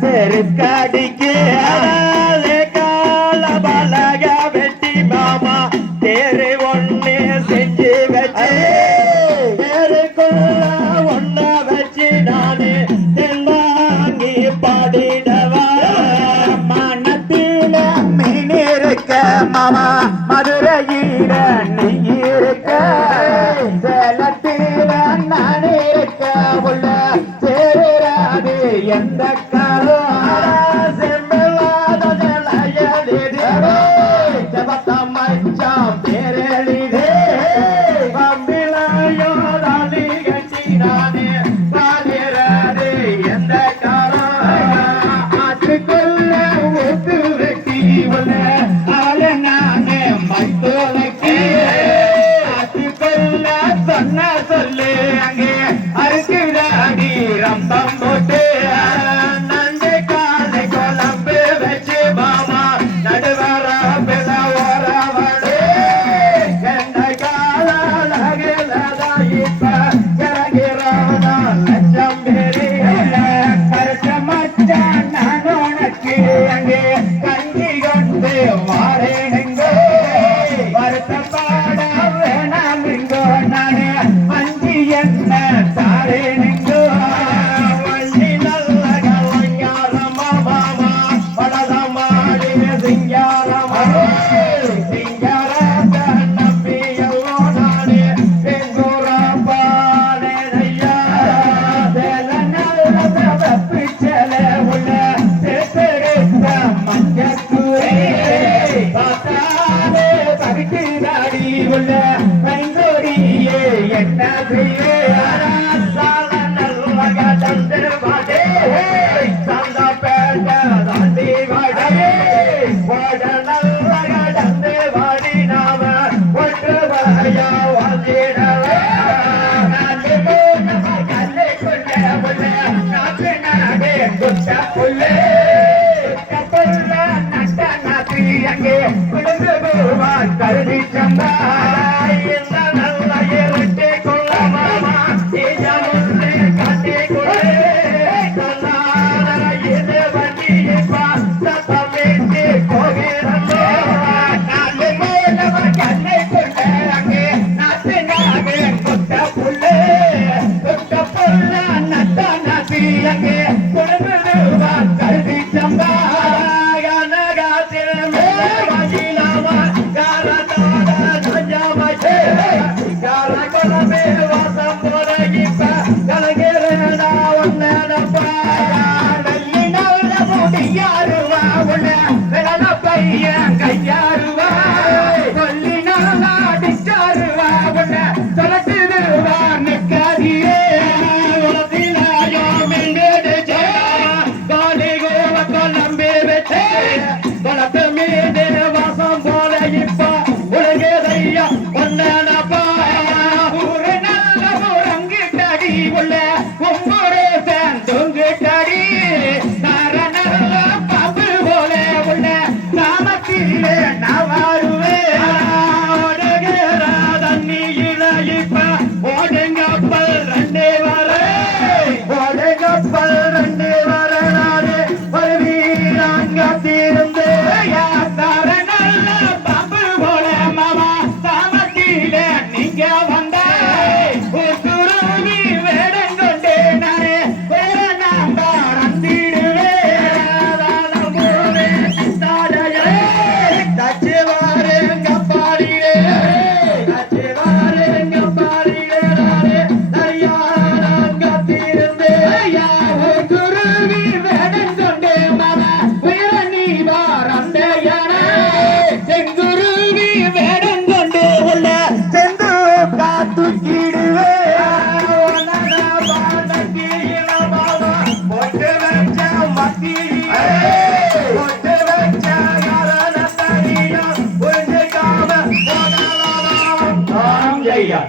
பெருக்கடிக்கு கால பலக வெட்டி மாமா தேரு ஒண்ணு செஞ்சு வச்சு தேருக்குள்ள ஒண்ண வச்சு நானு தெல்லாங்கி பாடிடவா மனத்தில மீன் இருக்க மாமா மதுரையில நீ இருக்க சேலத்தில நான் இருக்க உள்ள சேராது எந்த சொல்லு அங்கே அருக்குடாடி ரம்பம் போட்டு நண்டு காலை குழம்பு வச்சு மாமா நடுவர பில ஓரவடு எந்த கால அழகிலதா இப்ப இறங்கிறவனா லட்சம் பேரி கருத்த மச்சான் நான் உனக்கு அங்கே கஞ்சி கொண்டு வாரேனுங்கோ வருத்தப்பாட வேணாமுங்கோ நானே என்ன தாரேனுங்கோ வண்டி நல்ல கலைஞரமா மாமா படலமாடி சிங்காரமா சிங்காரத்த நம்பியல்லோ நானே செங்கோரப்பானையா செல நல்ல தப்பிச்சல உள்ள செத்தெடுத்த மஞ்சக்கூரே பார்த்தாலே பகிட்டு தாடி உள்ள கைங்கோடியே என்ன கருதி சந்தா நல்ல இரட்டை கொள்ள மாமா இங்க